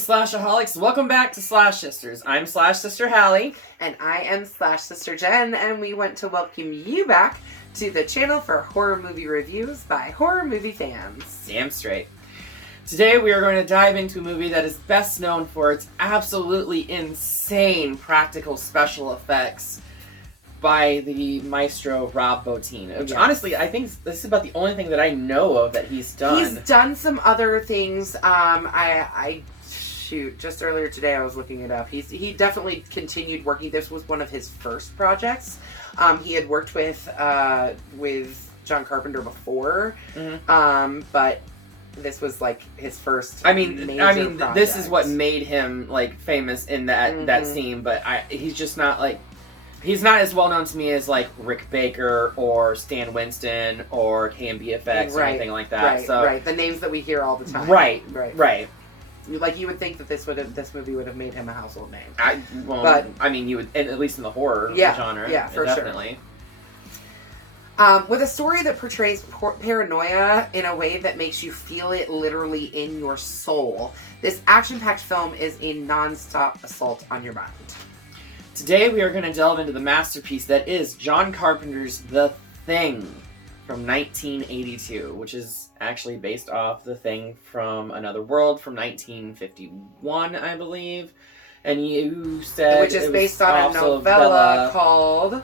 Slashaholics, welcome back to Slash Sisters. I'm Slash Sister Hallie. And I am Slash Sister Jen, and we want to welcome you back to the channel for horror movie reviews by horror movie fans. Damn straight. Today we are going to dive into a movie that is best known for its absolutely insane practical special effects by the maestro Rob Bottin. Which honestly, I think this is about the only thing that I know of that he's done. He's done some other things. Just earlier today I was looking it up. He definitely continued working. This was one of his first projects. He had worked with John Carpenter before, but this was like his first. Major project. This is what made him like famous in that scene. But he's just not like. He's not as well known to me as like Rick Baker or Stan Winston or KMBFX or anything like that. Right. The names that we hear all the time. Right. Like you would think that this movie would have made him a household name. You would, at least in the horror genre. Yeah, for definitely. Sure. With a story that portrays paranoia in a way that makes you feel it literally in your soul, this action-packed film is a non-stop assault on your mind. Today we are going to delve into the masterpiece that is John Carpenter's The Thing from 1982, which is actually based off The Thing from Another World from 1951, I believe. And you said which is based on a novella called Who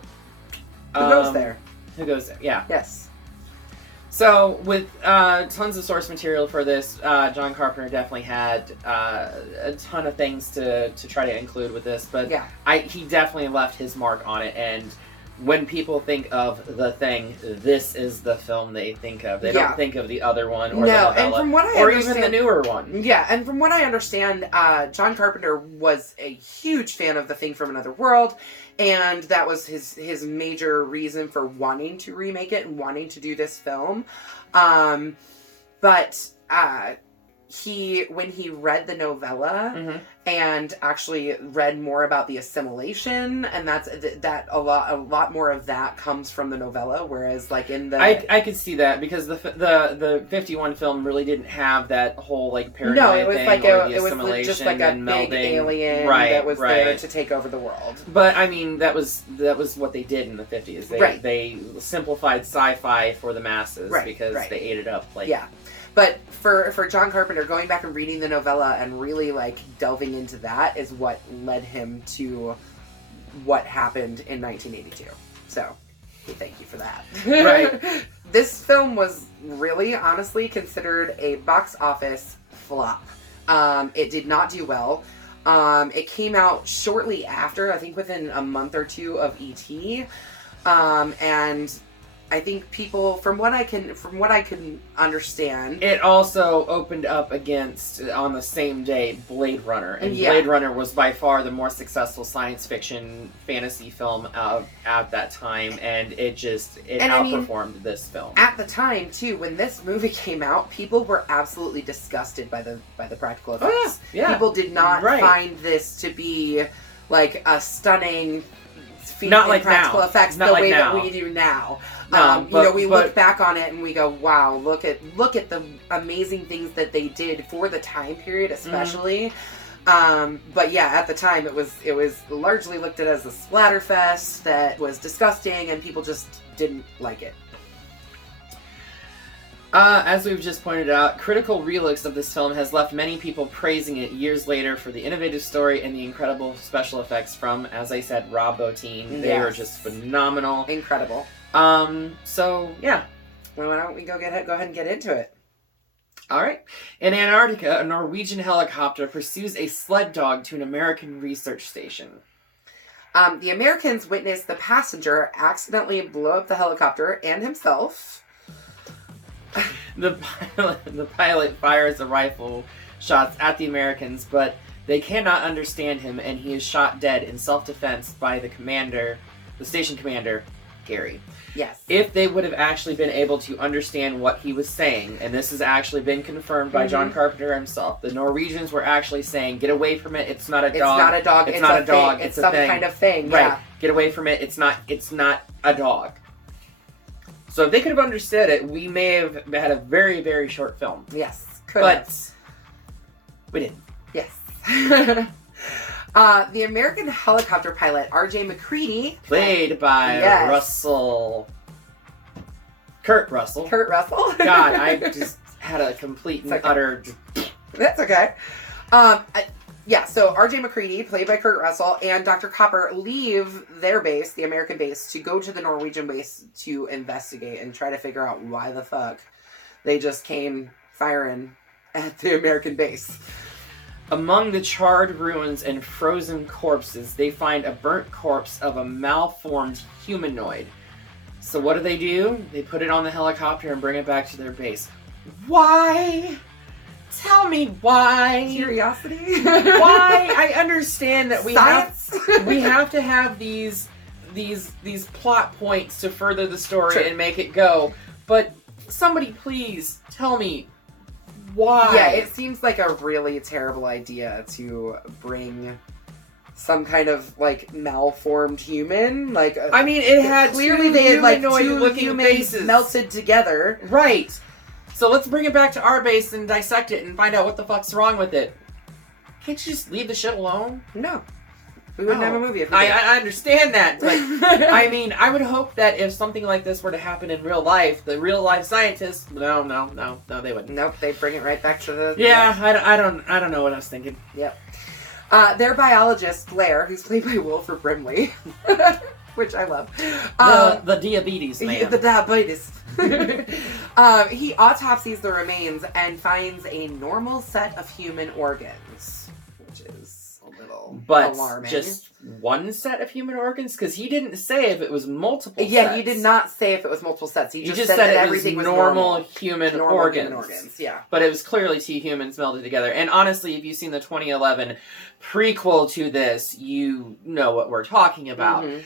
Goes There? Who Goes There, yeah. Yes. So, with tons of source material for this, John Carpenter definitely had a ton of things to try to include with this, but he definitely left his mark on it, and when people think of The Thing, this is the film they think of. They don't think of the other one or the novella, and from what I understand, even the newer one. Yeah, and from what I understand, John Carpenter was a huge fan of The Thing from Another World, and that was his major reason for wanting to remake it and wanting to do this film. But when he read the novella and actually read more about the assimilation, and that a lot more of that comes from the novella, whereas like in the I could see that because the 51 film really didn't have that whole like paranoia thing or the assimilation, it was just like a big melding alien that was there to take over the world. But I mean that was what they did in the 50s. They simplified sci-fi for the masses because they ate it up like But for John Carpenter, going back and reading the novella and really like delving into that is what led him to what happened in 1982. So, thank you for that. Right. This film was really, honestly, considered a box office flop. It did not do well. It came out shortly after, I think within a month or two of E.T. And I think people, from what I can understand, it also opened up against on the same day Blade Runner, and Blade Runner was by far the more successful science fiction fantasy film at that time, and it outperformed this film. At the time too, when this movie came out, people were absolutely disgusted by the practical effects. People did not find this to be like a stunning feat in practical effects the way that we do now. We look back on it and we go, wow, look at the amazing things that they did for the time period, especially. But yeah, at the time it was largely looked at as a splatterfest that was disgusting, and people just didn't like it. As we've just pointed out, critical relooks of this film has left many people praising it years later for the innovative story and the incredible special effects from, as I said, Rob Bottin. They are just phenomenal. Incredible. So, yeah. Well, why don't we go ahead and get into it? Alright. In Antarctica, a Norwegian helicopter pursues a sled dog to an American research station. The Americans witness the passenger accidentally blow up the helicopter and himself. The pilot fires a rifle shots at the Americans, but they cannot understand him, and he is shot dead in self-defense by the station commander, Gary. Yes. If they would have actually been able to understand what he was saying, and this has actually been confirmed by John Carpenter himself, the Norwegians were actually saying, get away from it, it's not a dog. It's not a dog, it's not a dog, it's some kind of thing. Right. Yeah. Get away from it, it's not a dog. So if they could have understood it, we may have had a very, very short film. Yes. But we didn't. Yes. The American helicopter pilot R.J. MacReady, played by Kurt Russell. God, I just had a complete and utter... That's okay. So R.J. MacReady, played by Kurt Russell, and Dr. Copper leave their base, the American base, to go to the Norwegian base to investigate and try to figure out why the fuck they just came firing at the American base. Among the charred ruins and frozen corpses, they find a burnt corpse of a malformed humanoid. So what do? They put it on the helicopter and bring it back to their base. Why? Tell me why. Curiosity. Why? I understand that we have to have these plot points to further the story and make it go. But somebody please tell me why. Yeah, it seems like a really terrible idea to bring some kind of like malformed human. Like, I mean, it had clearly they had like two humans melted together. Right. So let's bring it back to our base and dissect it and find out what the fuck's wrong with it. Can't you just leave the shit alone? No. We wouldn't have a movie if we did. I understand that, but I mean, I would hope that if something like this were to happen in real life, the real life scientists, no, they wouldn't. Nope, they'd bring it right back to the... Yeah, I don't know what I was thinking. Yep. Their biologist, Blair, who's played by Wilford Brimley, which I love. The diabetes man. The diabetes. He autopsies the remains and finds a normal set of human organs, which is a little alarming. Just one set of human organs? Because he didn't say if it was multiple sets. Yeah, he did not say if it was multiple sets. He just said that everything was normal human organs. Yeah. But it was clearly two humans melded together. And honestly, if you've seen the 2011 prequel to this, you know what we're talking about. Mm-hmm.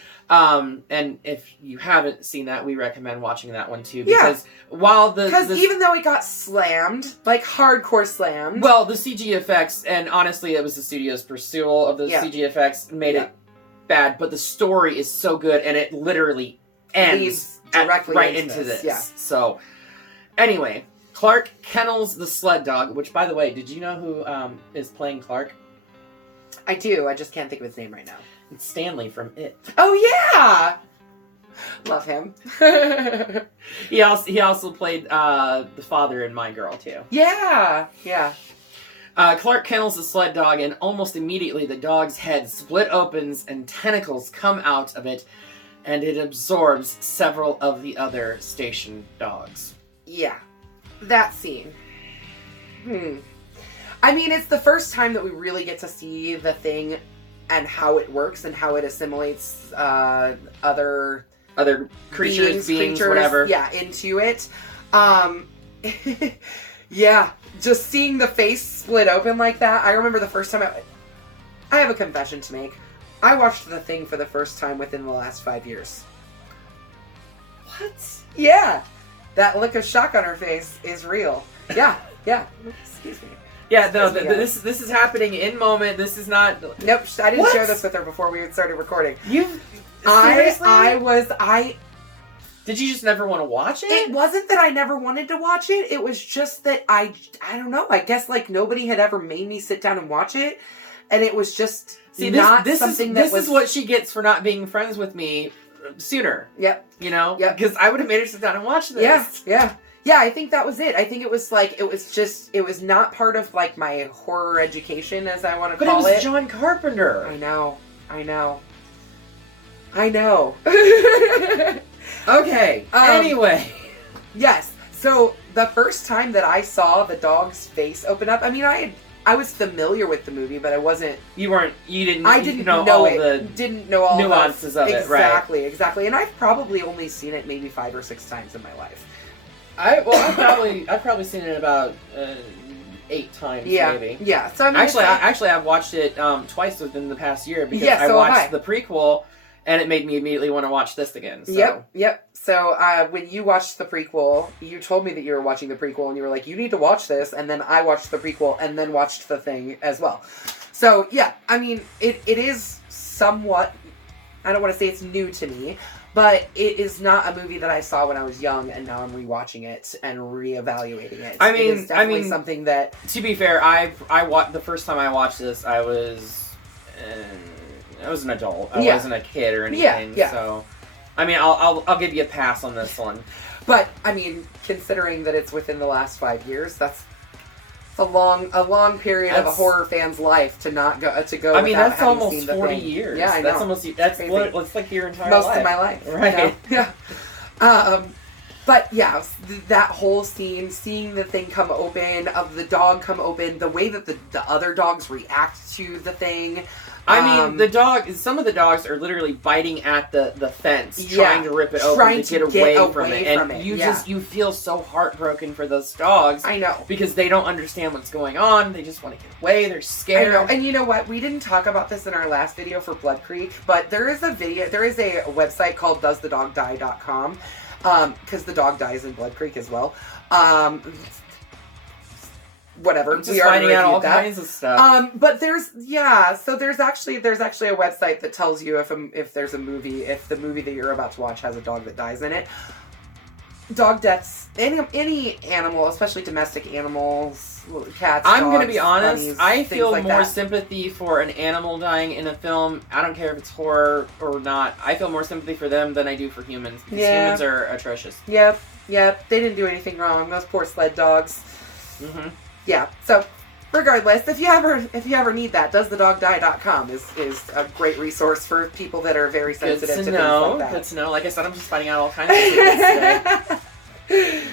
And if you haven't seen that, we recommend watching that one too. Because because even though it got slammed, like hardcore slammed. Well, the CG effects, and honestly, it was the studio's pursuit of the CG effects made it bad. But the story is so good, and it literally ends directly right into this. Yeah. So, anyway, Clark kennels the sled dog. Which, by the way, did you know who is playing Clark? I do. I just can't think of his name right now. It's Stanley from It. Oh yeah, love him. He also played the father in My Girl too. Yeah. Clark kennels the sled dog, and almost immediately the dog's head split opens and tentacles come out of it, and it absorbs several of the other station dogs. Yeah, that scene. I mean, it's the first time that we really get to see the thing and how it works and how it assimilates other creatures, beings, whatever. Yeah, into it. Yeah, just seeing the face split open like that. I remember the first time I have a confession to make. I watched The Thing for the first time within the last 5 years. What? Yeah. That look of shock on her face is real. Yeah. Excuse me. Yeah, no, this is happening in moment. This is not... Nope, I didn't share this with her before we started recording. Seriously? Did you just never want to watch it? It wasn't that I never wanted to watch it. It was just that I don't know. I guess like nobody had ever made me sit down and watch it. And it was just this is what she gets for not being friends with me sooner. Yep. You know? Yep. Because I would have made her sit down and watch this. Yeah, I think that was it. I think it was like, it was not part of like my horror education, as I want to call it. But it was John Carpenter. I know. Okay. Anyway. Yes. So the first time that I saw the dog's face open up, I mean, I was familiar with the movie, but I wasn't. You didn't know all the nuances of it, right? Exactly. And I've probably only seen it maybe 5 or 6 times in my life. I've probably seen it about 8 times, maybe. Yeah. So I mean, actually, I've watched it twice within the past year because I watched the prequel, and it made me immediately want to watch this again. So. Yep. So when you watched the prequel, you told me that you were watching the prequel, and you were like, "You need to watch this," and then I watched the prequel, and then watched The Thing as well. So yeah, I mean, it is somewhat I don't want to say it's new to me, but it is not a movie that I saw when I was young, and now I'm rewatching it and reevaluating it. I mean, it is definitely something that... To be fair, the first time I watched this, I was an adult. I wasn't a kid or anything. Yeah. So, I mean, I'll give you a pass on this one. But I mean, considering that it's within the last 5 years, that's a long period of a horror fan's life to not go to go. I mean, that's almost 40 years. Yeah, I know. That's like your entire life. Most of my life, right? You know? Yeah. But yeah, that whole scene, seeing the thing come open, of the dog come open, the way that the other dogs react to the thing. I mean, some of the dogs are literally biting at the fence, trying to rip it open to get away from it. And you feel so heartbroken for those dogs. I know. Because they don't understand what's going on. They just want to get away. They're scared. I know. And you know what? We didn't talk about this in our last video for Blood Creek, but there is a website called doesthedogdie.com. Because the dog dies in Blood Creek as well. Whatever. I'm just finding out all kinds of stuff. But there's actually a website that tells you if there's a movie, if the movie that you're about to watch has a dog that dies in it. Dog deaths, any animal, especially domestic animals, cats, I'm dogs, going to be honest, bunnies, I feel like more sympathy for an animal dying in a film. I don't care if it's horror or not. I feel more sympathy for them than I do for humans, because humans are atrocious. Yep. They didn't do anything wrong. Those poor sled dogs. Mm-hmm. Yeah, so regardless, if you ever need that, doesthedogdie.com is a great resource for people that are very sensitive to things like that. Good to know. Like I said, I'm just finding out all kinds of things today.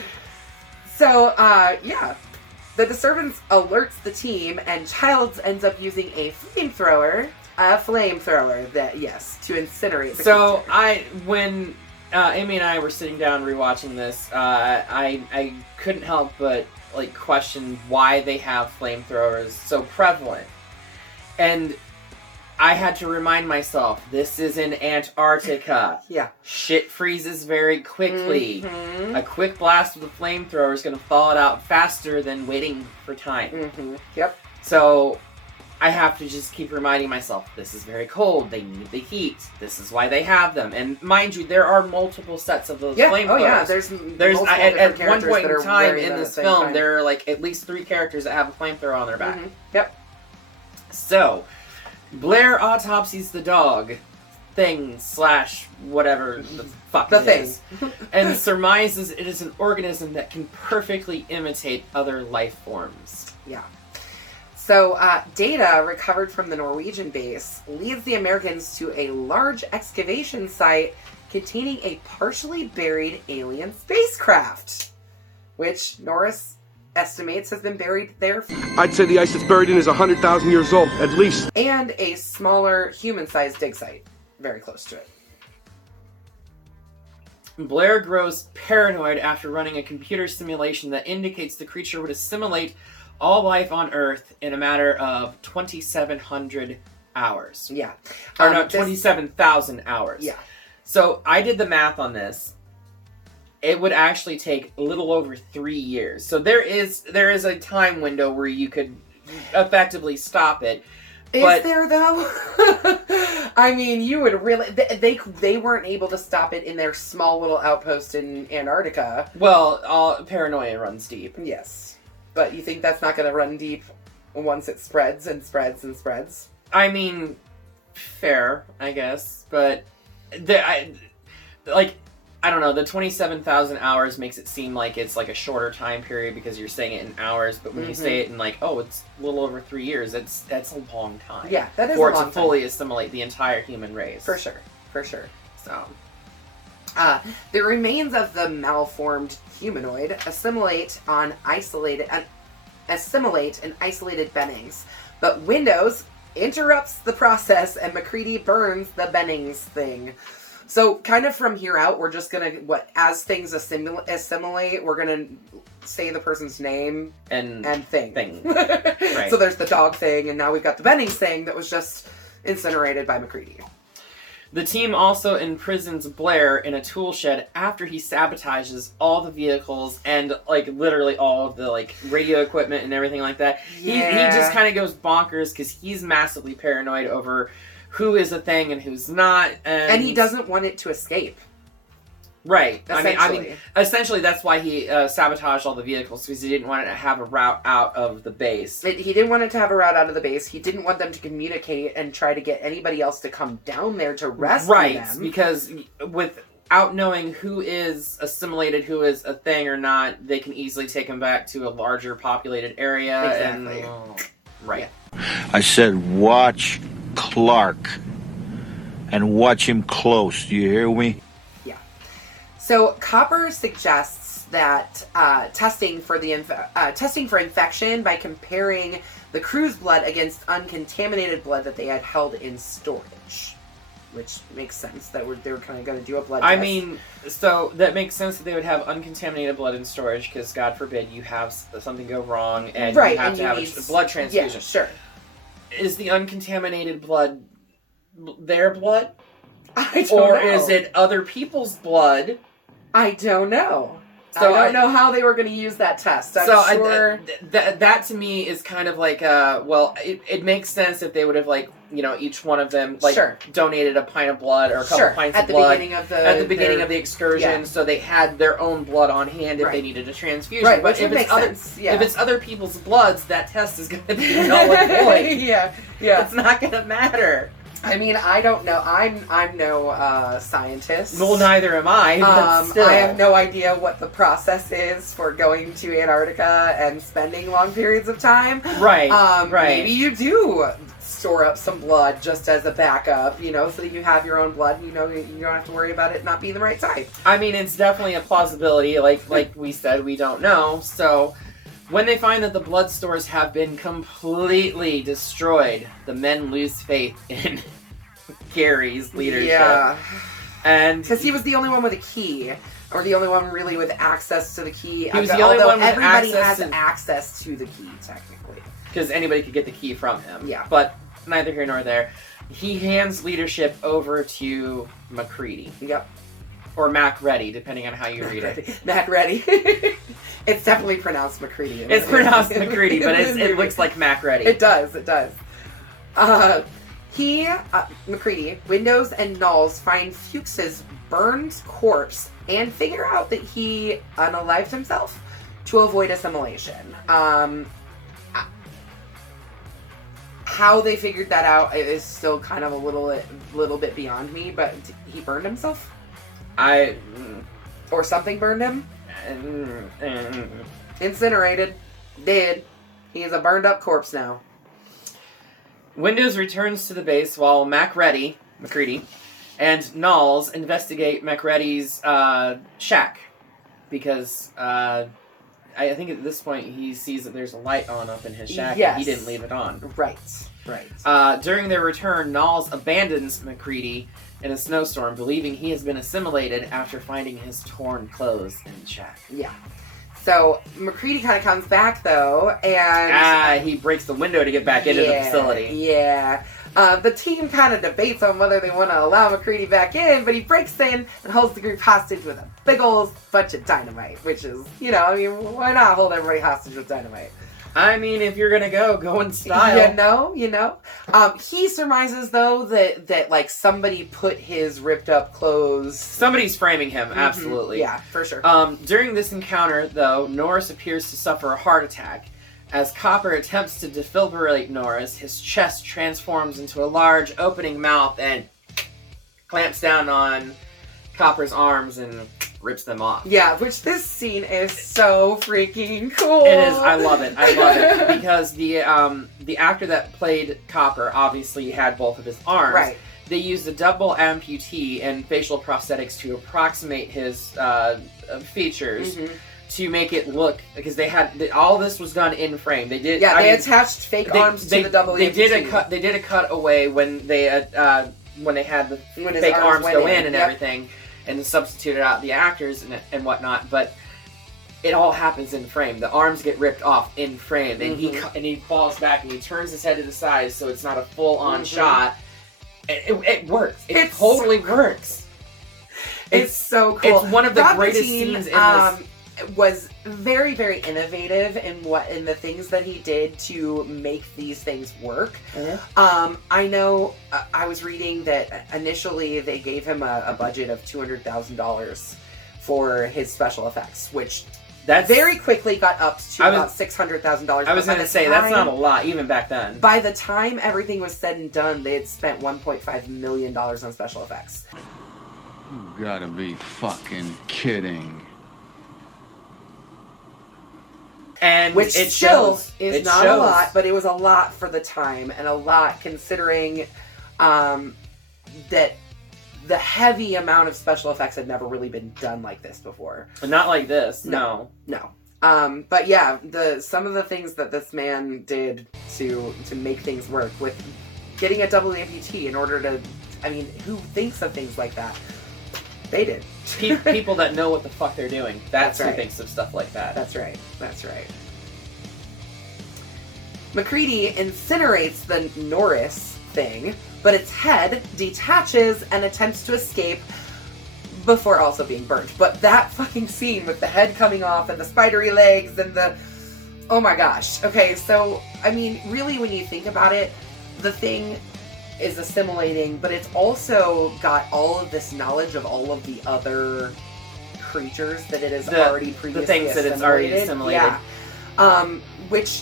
So, the disturbance alerts the team, and Childs ends up using a flamethrower to incinerate the creature. When Amy and I were sitting down rewatching this, I couldn't help but question why they have flamethrowers so prevalent. And I had to remind myself, this is in Antarctica. Yeah. Shit freezes very quickly. Mm-hmm. A quick blast with a flamethrower is going to thaw it out faster than waiting for time. Mm-hmm. Yep. So I have to just keep reminding myself, this is very cold, they need the heat, this is why they have them. And mind you, there are multiple sets of those flamethrowers. Oh yeah, there's at one point in time in this film, there are at least 3 characters that have a flamethrower on their back. Mm-hmm. Yep. So, Blair autopsies the dog thing / whatever the fuck it is, and surmises it is an organism that can perfectly imitate other life forms. Yeah. So, data recovered from the Norwegian base leads the Americans to a large excavation site containing a partially buried alien spacecraft, which Norris estimates has been buried there. I'd say the ice it's buried in is 100,000 years old, at least. And a smaller human-sized dig site very close to it. Blair grows paranoid after running a computer simulation that indicates the creature would assimilate all life on Earth in a matter of 2,700 hours. Yeah. Or no, 27,000 hours. Yeah. So I did the math on this. It would actually take a little over 3 years. So there is a time window where you could effectively stop it. Is there though? I mean, you would really... They weren't able to stop it in their small little outpost in Antarctica. Well, paranoia runs deep. Yes. But you think that's not going to run deep once it spreads and spreads and spreads? I mean, fair, I guess. But, I don't know, the 27,000 hours makes it seem like it's a shorter time period because you're saying it in hours. But when you say it in it's a little over 3 years, that's a long time. Yeah, that is a long time. For it to fully assimilate the entire human race. For sure. So... the remains of the malformed humanoid assimilate in isolated Bennings, but Windows interrupts the process and MacReady burns the Bennings thing. So kind of from here out, we're just gonna as things assimilate, we're gonna say the person's name and thing. Right. So there's the dog thing, and now we've got the Bennings thing that was just incinerated by MacReady. The team also imprisons Blair in a tool shed after he sabotages all the vehicles and, literally all of the, radio equipment and everything like that. Yeah. He just kind of goes bonkers because he's massively paranoid over who is a thing and who's not. And he doesn't want it to escape. Right. I mean, essentially that's why he sabotaged all the vehicles, because he didn't want it to have a route out of the base. He didn't want it to have a route out of the base. He didn't want them to communicate and try to get anybody else to come down there to rescue them. Right, because without knowing who is assimilated, who is a thing or not, they can easily take him back to a larger populated area. Exactly. Right. I said watch Clark. And watch him close. Do you hear me? So Copper suggests that testing for infection by comparing the crew's blood against uncontaminated blood that they had held in storage, which makes sense that they were kind of going to do a blood test. I mean, so that makes sense that they would have uncontaminated blood in storage, because God forbid you have something go wrong and you have to have a blood transfusion. Yeah, sure. Is the uncontaminated blood their blood? I don't know. Or is it other people's blood? I don't know. So I don't know how they were going to use that test. I'm sure. That to me is kind of like, it makes sense if they would have, like, you know, each one of them, like, donated a pint of blood or a couple pints of blood at the beginning of the excursion, so they had their own blood on hand if they needed a transfusion. Right, but if it's other people's bloods, that test is going to be null and void. Yeah. It's not going to matter. I mean, I don't know. I'm no scientist. Well, neither am I. But still. I have no idea what the process is for going to Antarctica and spending long periods of time. Right. Maybe you do store up some blood just as a backup, you know, so that you have your own blood. You know, you don't have to worry about it not being the right type. I mean, it's definitely a plausibility. Like we said, we don't know. So when they find that the blood stores have been completely destroyed, the men lose faith in Gary's leadership. Yeah. And because he was the only one with a key, or the only one really with access to the key. He was the only one with everybody has access to the key, technically. Because anybody could get the key from him. Yeah. But neither here nor there. He hands leadership over to MacReady. Yep. Or MacReady, depending on how you read it. MacReady. It's definitely pronounced MacReady. It's pronounced MacReady, but it looks like MacReady. It does. MacReady, Windows, and Knowles find Fuchs's burned corpse and figure out that he unalived himself to avoid assimilation. How they figured that out is still kind of a little bit beyond me, but he burned himself? Or something burned him? Incinerated. Dead. He is a burned up corpse now. Windows returns to the base while MacReady, and Knowles investigate MacReady's shack. Because I think at this point he sees that there's a light on up in his shack and he didn't leave it on. Right. During their return, Knowles abandons MacReady in a snowstorm, believing he has been assimilated after finding his torn clothes in the shack. Yeah. So MacReady kind of comes back though, and he breaks the window to get back into the facility. Yeah. The team kind of debates on whether they want to allow MacReady back in, but he breaks in and holds the group hostage with a big old bunch of dynamite, which is, you know, I mean, why not hold everybody hostage with dynamite? I mean, if you're gonna go in style. You know. He surmises though that like somebody put his ripped up clothes. Somebody's framing him. Mm-hmm. Absolutely. Yeah, for sure. During this encounter, though, Norris appears to suffer a heart attack. As Copper attempts to defibrillate Norris, his chest transforms into a large opening mouth and clamps down on Copper's arms and rips them off. Yeah, which this scene is so freaking cool. It is. I love it. Because the actor that played Copper obviously had both of his arms. Right. They used a double amputee and facial prosthetics to approximate his features. Mm-hmm. To make it look, because they had all this was done in frame. They did. Yeah, they attached fake arms to the double. They did a cut away when they had the fake arms go in and everything, and substituted out the actors and whatnot. But it all happens in frame. The arms get ripped off in frame, and he falls back and he turns his head to the side, so it's not a full on shot. It works. It totally works. It's so cool. It's one of the greatest scenes in this. was very, very innovative in the things that he did to make these things work. Mm-hmm. I know I was reading that initially they gave him a budget of $200,000 for his special effects, which that very quickly got up to about $600,000. I was going to say, that's not a lot, even back then. By the time everything was said and done, they had spent $1.5 million on special effects. You gotta be fucking kidding. And which it still is not a lot, but it was a lot for the time, and a lot considering that the heavy amount of special effects had never really been done like this before. Not like this, no. But yeah, some of the things that this man did to make things work, with getting a double amputee in order to, I mean, who thinks of things like that? They did. People that know what the fuck they're doing. That's right. Who thinks of stuff like that. That's right. MacReady incinerates the Norris thing, but its head detaches and attempts to escape before also being burnt. But that fucking scene with the head coming off and the spidery legs and the... Oh my gosh. Okay, so, I mean, really when you think about it, the thing is assimilating, but it's also got all of this knowledge of all of the other creatures that it has already previously the things that it's already assimilated. Yeah. Which,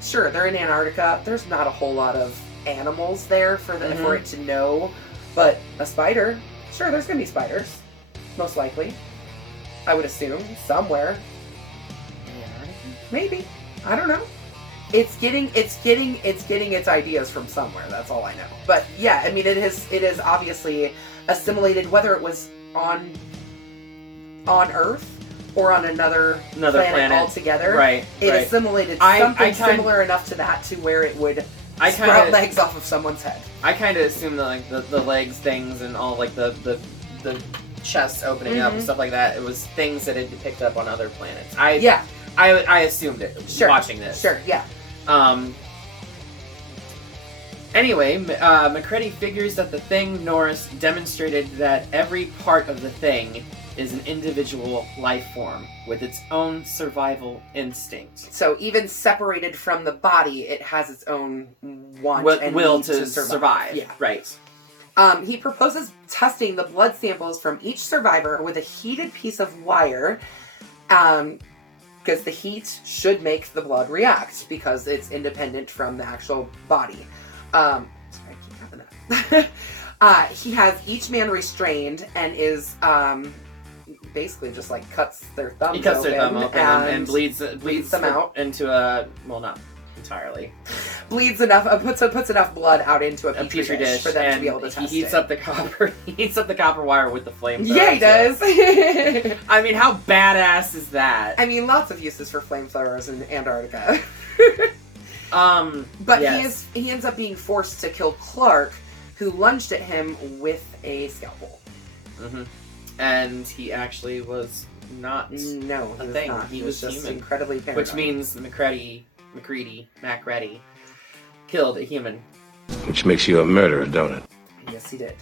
sure, they're in Antarctica. There's not a whole lot of animals there for it to know, but a spider, sure, there's gonna be spiders, most likely. I would assume somewhere. Maybe. I don't know. It's getting its ideas from somewhere. That's all I know. But yeah, I mean, it is obviously assimilated, whether it was on Earth or on another planet altogether. Right. It assimilated something similar enough to that to where it would sprout legs off of someone's head. I kind of assume that like the legs things and all like the chest opening up and stuff like that, it was things that had been picked up on other planets. I assumed it watching this. Sure, yeah. Anyway, MacReady figures that the thing Norris demonstrated that every part of the thing is an individual life form with its own survival instinct. So even separated from the body, it has its own want and will to survive. Yeah, right. He proposes testing the blood samples from each survivor with a heated piece of wire, because the heat should make the blood react, because it's independent from the actual body. Sorry, I keep having that. He has each man restrained and is basically just like cuts their thumbs open. He cuts their thumb open and bleeds them out into a, well, not entirely. Bleeds enough, puts enough blood out into a petri dish for them to be able to test He heats up the copper wire with the flamethrower. Yeah, he does. I mean, how badass is that? I mean, lots of uses for flamethrowers in Antarctica. But yes. he ends up being forced to kill Clark, who lunged at him with a scalpel. Mm-hmm. And he actually was not a thing. Not. He was just human. Incredibly paranoid. Which means MacReady killed a human. Which makes you a murderer, don't it? Yes, he did.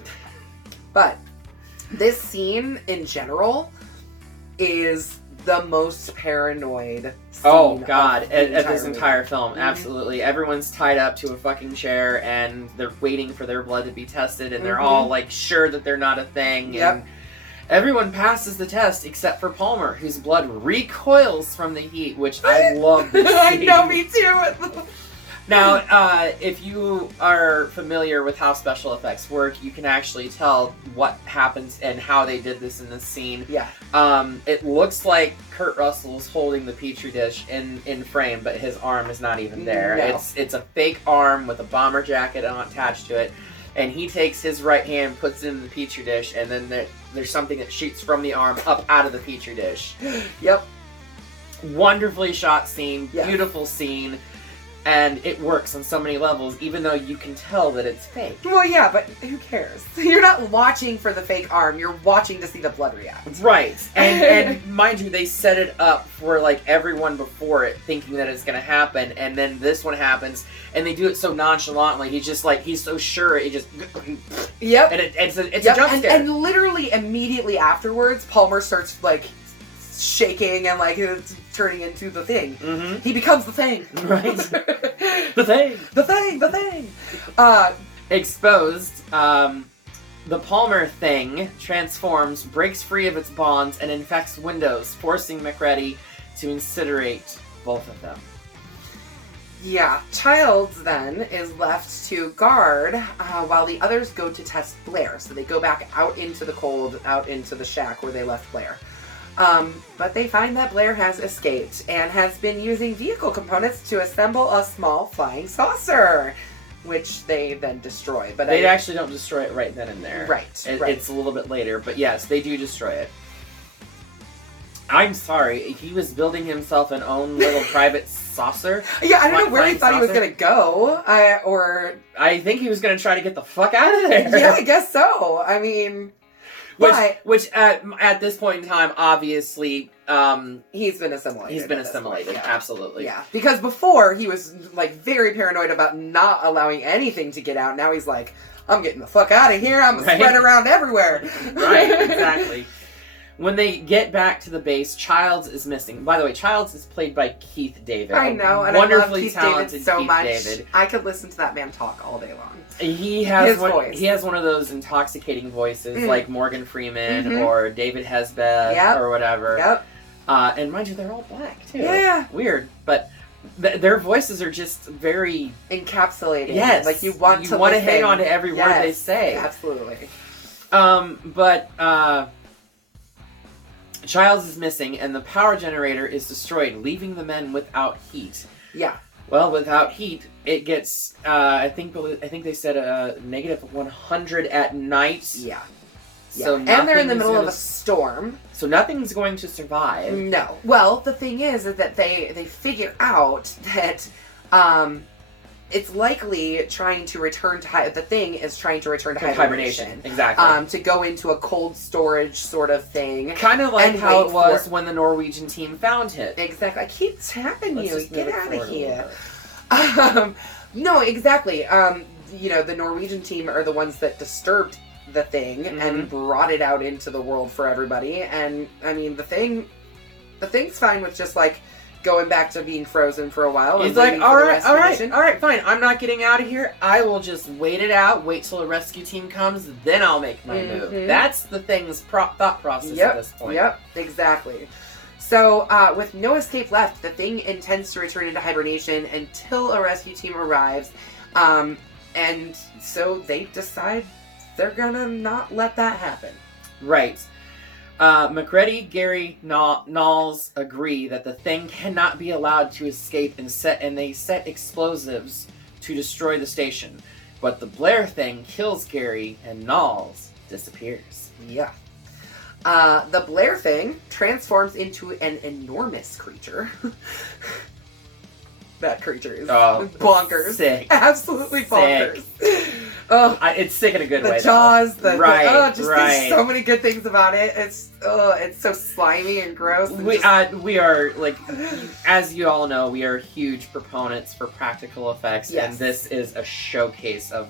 But this scene in general is the most paranoid scene at this entire film. Mm-hmm. Absolutely. Everyone's tied up to a fucking chair and they're waiting for their blood to be tested, and they're all like sure that they're not a thing. Yep. And everyone passes the test except for Palmer, whose blood recoils from the heat, which I love this scene. I know, me too. Now, if you are familiar with how special effects work, you can actually tell what happens and how they did this in this scene. Yeah. It looks like Kurt Russell's holding the petri dish in frame, but his arm is not even there. No. It's a fake arm with a bomber jacket attached to it, and he takes his right hand, puts it in the petri dish, and then there's something that shoots from the arm up out of the petri dish. Yep. Wonderfully shot scene, beautiful scene. And it works on so many levels, even though you can tell that it's fake. Well, yeah, but who cares? You're not watching for the fake arm. You're watching to see the blood react. Right. And mind you, they set it up for, like, everyone before it, thinking that it's going to happen. And then this one happens, and they do it so nonchalantly. He's just, like, he's so sure. It just... Yep. And it's a jump scare. And literally immediately afterwards, Palmer starts, like... shaking and like it's turning into the thing. Mm-hmm. He becomes the thing. Right. The thing. Exposed. The Palmer thing transforms, breaks free of its bonds, and infects Windows, forcing MacReady to incinerate both of them. Yeah, Childs then is left to guard while the others go to test Blair. So they go back out into the cold, out into the shack where they left Blair. But they find that Blair has escaped and has been using vehicle components to assemble a small flying saucer, which they then destroy. But they actually don't destroy it right then and there. Right. It's a little bit later, but yes, they do destroy it. I'm sorry, he was building himself an own little private saucer. Yeah, I don't know where he thought he was going to go, I think he was going to try to get the fuck out of there. Yeah, I guess so. I mean... Which at this point in time, obviously... he's been assimilated. Yeah. Absolutely. Yeah, because before he was, like, very paranoid about not allowing anything to get out. Now he's like, I'm getting the fuck out of here. I'm spread around everywhere. Right, exactly. When they get back to the base, Childs is missing. By the way, Childs is played by Keith David. I know, and wonderfully I love Keith talented David so Keith much. David. I could listen to that man talk all day long. He has one of those intoxicating voices, like Morgan Freeman or David Hesbeth or whatever. Yep. And mind you, they're all black too. Yeah. Weird, but their voices are just very encapsulating. Yes, like you want to hang on to every word they say. Absolutely. But Childs is missing, and the power generator is destroyed, leaving the men without heat. Yeah. Well, without heat, it gets, I think they said negative 100 at night. Yeah. So and they're in the middle of a storm. So nothing's going to survive. No. Well, the thing is that they figure out that it's likely trying to return to the thing is trying to return to hibernation. Exactly. To go into a cold storage sort of thing. Kind of like how it was when the Norwegian team found it. Exactly. I keep tapping you. Get out of here. No, exactly. The Norwegian team are the ones that disturbed the thing and brought it out into the world for everybody. And I mean, the thing's fine with just like going back to being frozen for a while. He's like, all right, fine. I'm not getting out of here. I will just wait it out, wait till a rescue team comes, then I'll make my move. That's the thing's thought process at this point. Yep, exactly. So, with no escape left, the thing intends to return into hibernation until a rescue team arrives. And so they decide they're gonna not let that happen. Right. MacReady, Gary, Knowles agree that the thing cannot be allowed to escape and they set explosives to destroy the station. But the Blair thing kills Gary and Knowles disappears. Yeah. The Blair thing transforms into an enormous creature. That creature is bonkers. Sick. Absolutely bonkers. It's sick in a good way. The jaws, there's so many good things about it. It's so slimy and gross. And we are, like, as you all know, we are huge proponents for practical effects, and this is a showcase of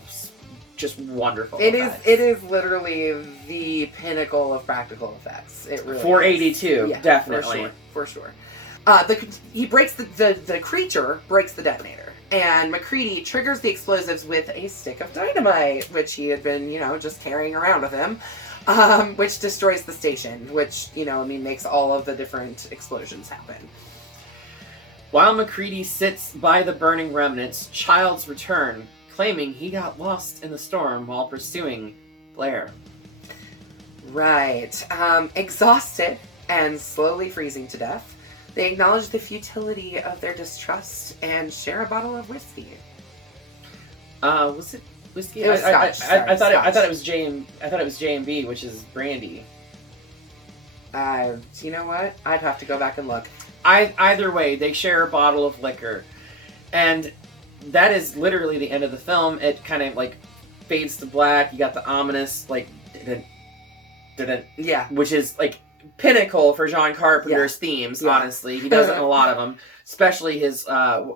just wonderful effects. It is literally the pinnacle of practical effects. It really for is. 82, definitely. For sure. He breaks the creature breaks the detonator, and MacReady triggers the explosives with a stick of dynamite, which he had been, just carrying around with him, which destroys the station, which, makes all of the different explosions happen. While MacReady sits by the burning remnants, Childs return, claiming he got lost in the storm while pursuing Blair. Right. Exhausted and slowly freezing to death, they acknowledge the futility of their distrust and share a bottle of whiskey. Was it whiskey? It was scotch. I thought it was J&B, which is brandy. You know what? I'd have to go back and look. Either way, they share a bottle of liquor, and that is literally the end of the film. It kind of like fades to black. You got the ominous like, which is like pinnacle for John Carpenter's themes. Honestly, he does it in a lot of them, especially his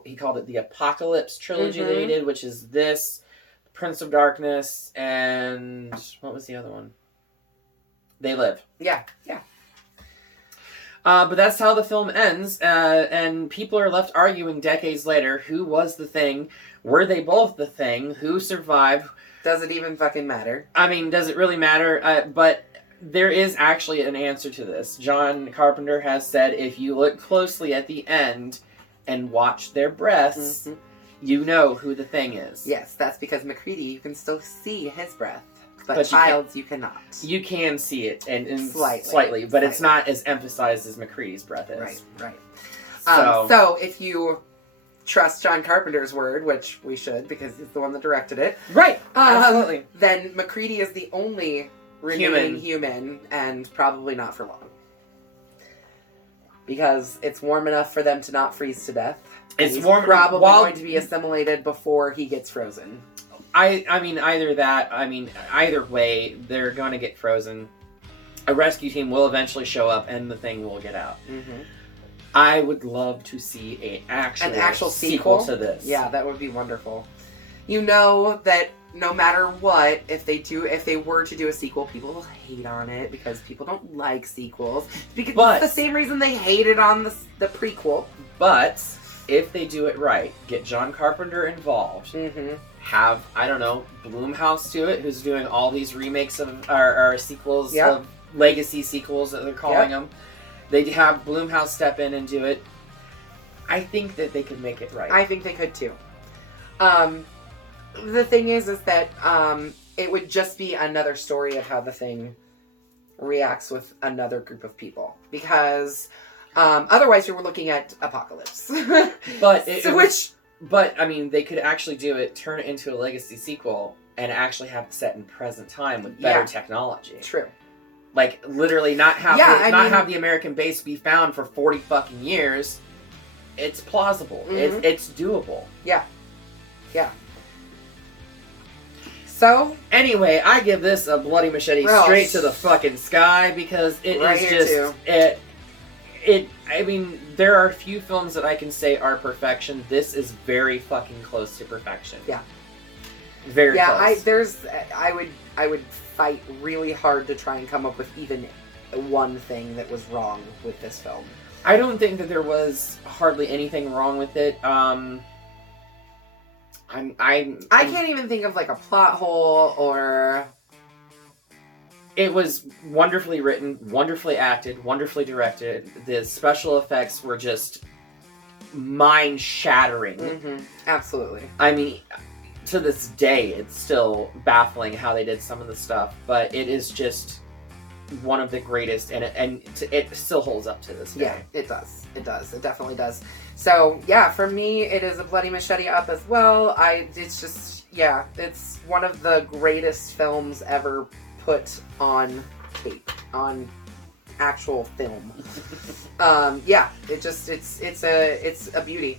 he called it the Apocalypse trilogy that he did, which is this, Prince of Darkness, and what was the other one? They Live. Yeah. But that's how the film ends, and people are left arguing decades later, who was the thing? Were they both the thing? Who survived? Does it even fucking matter? I mean, does it really matter? But there is actually an answer to this. John Carpenter has said if you look closely at the end and watch their breaths, you know who the thing is. Yes, that's because MacReady, you can still see his breath. But Childs, you cannot. You can see it, and slightly, but it's not as emphasized as MacReady's breath is. Right. So if you trust John Carpenter's word, which we should because he's the one that directed it. Right, absolutely. Then MacReady is the only remaining human, and probably not for long. Because it's warm enough for them to not freeze to death. He's probably going to be assimilated before he gets frozen. I mean, either way, they're going to get frozen. A rescue team will eventually show up, and the thing will get out. I would love to see an actual sequel to this. Yeah, that would be wonderful. You know that no matter what, if they were to do a sequel, people will hate on it because people don't like sequels. Because it's the same reason they hated on the prequel. But if they do it right, get John Carpenter involved. Have, I don't know, Blumhouse do it, who's doing all these remakes of our sequels, of legacy sequels that they're calling them. They have Blumhouse step in and do it. I think that they could make it right. I think they could too. The thing is that it would just be another story of how the thing reacts with another group of people. Because otherwise you're looking at apocalypse. But, I mean, they could actually do it, turn it into a legacy sequel, and actually have it set in present time with better technology. True. Like, literally not have the American base be found for 40 fucking years. It's plausible. It's doable. Yeah. So? Anyway, I give this a bloody machete straight to the fucking sky, because it is just... I mean, there are a few films that I can say are perfection. This is very fucking close to perfection. Yeah. Very close. I would fight really hard to try and come up with even one thing that was wrong with this film. I don't think that there was hardly anything wrong with it. I can't even think of like a plot hole or... It was wonderfully written, wonderfully acted, wonderfully directed. The special effects were just mind-shattering. Absolutely. I mean, to this day, it's still baffling how they did some of the stuff, but it is just one of the greatest, and it still holds up to this day. Yeah, it does. It does. It definitely does. So, yeah, for me, it is a bloody machete up as well. It's one of the greatest films ever put on tape, on actual film. It's a beauty,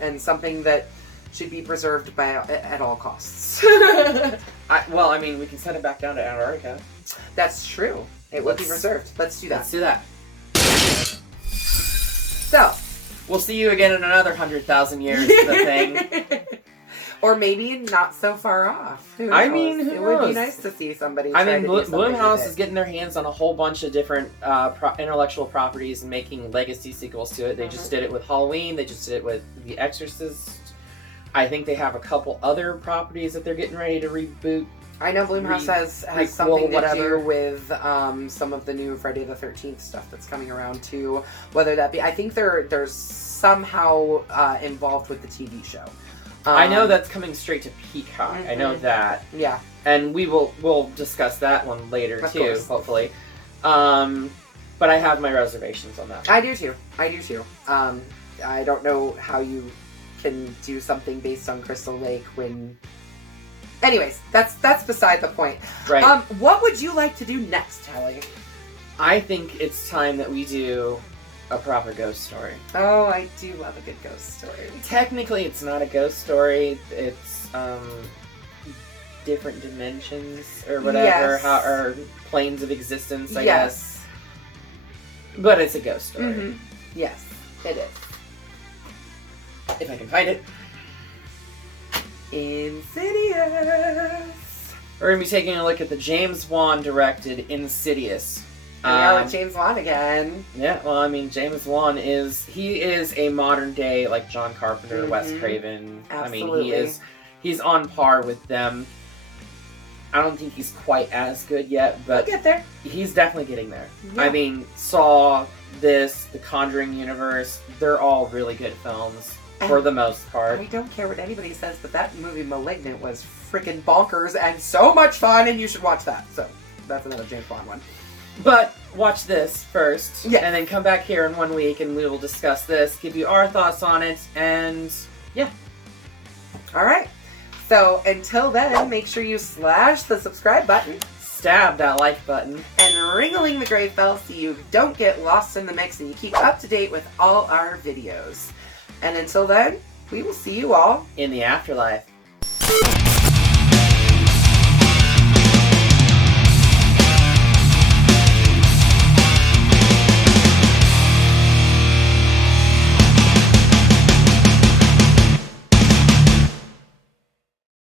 and something that should be preserved at all costs. I mean, we can send it back down to Antarctica. That's true. It would be preserved. Let's do that. Let's do that. So, we'll see you again in another 100,000 years. The thing. Or maybe not so far off. Who knows? I mean, it would be nice to see somebody. Blumhouse is getting their hands on a whole bunch of different intellectual properties and making legacy sequels to it. They just did it with Halloween. They just did it with The Exorcist. I think they have a couple other properties that they're getting ready to reboot. I know Blumhouse has something to do with some of the new Friday the 13th stuff that's coming around too. Whether that be, I think they're somehow involved with the TV show. I know that's coming straight to Peacock. I know that. Yeah. And we'll discuss that one later too, hopefully. But I have my reservations on that. I do too. I don't know how you can do something based on Crystal Lake when... Anyways, that's beside the point. Right. What would you like to do next, Hallie? I think it's time that we do a proper ghost story. Oh, I do love a good ghost story. Technically, it's not a ghost story. It's different dimensions or whatever, or planes of existence, I guess. But it's a ghost story. Yes, it is. If I can find it. Insidious. We're going to be taking a look at the James Wan directed Insidious. James Wan again. Yeah, well, I mean, James Wan is a modern day, like, John Carpenter, Wes Craven. Absolutely. I mean, he's on par with them. I don't think he's quite as good yet, but he'll get there. He's definitely getting there. Yeah. I mean, Saw, this, The Conjuring universe, they're all really good films for the most part. I don't care what anybody says, but that movie Malignant was freaking bonkers and so much fun, and you should watch that. So, that's another James Bond one. But watch this first, and then come back here in 1 week and we will discuss this, give you our thoughts on it, and yeah. Alright, so until then, make sure you slash the subscribe button, stab that like button, and ring-a-ling the grave bell so you don't get lost in the mix and you keep up to date with all our videos. And until then, we will see you all in the afterlife.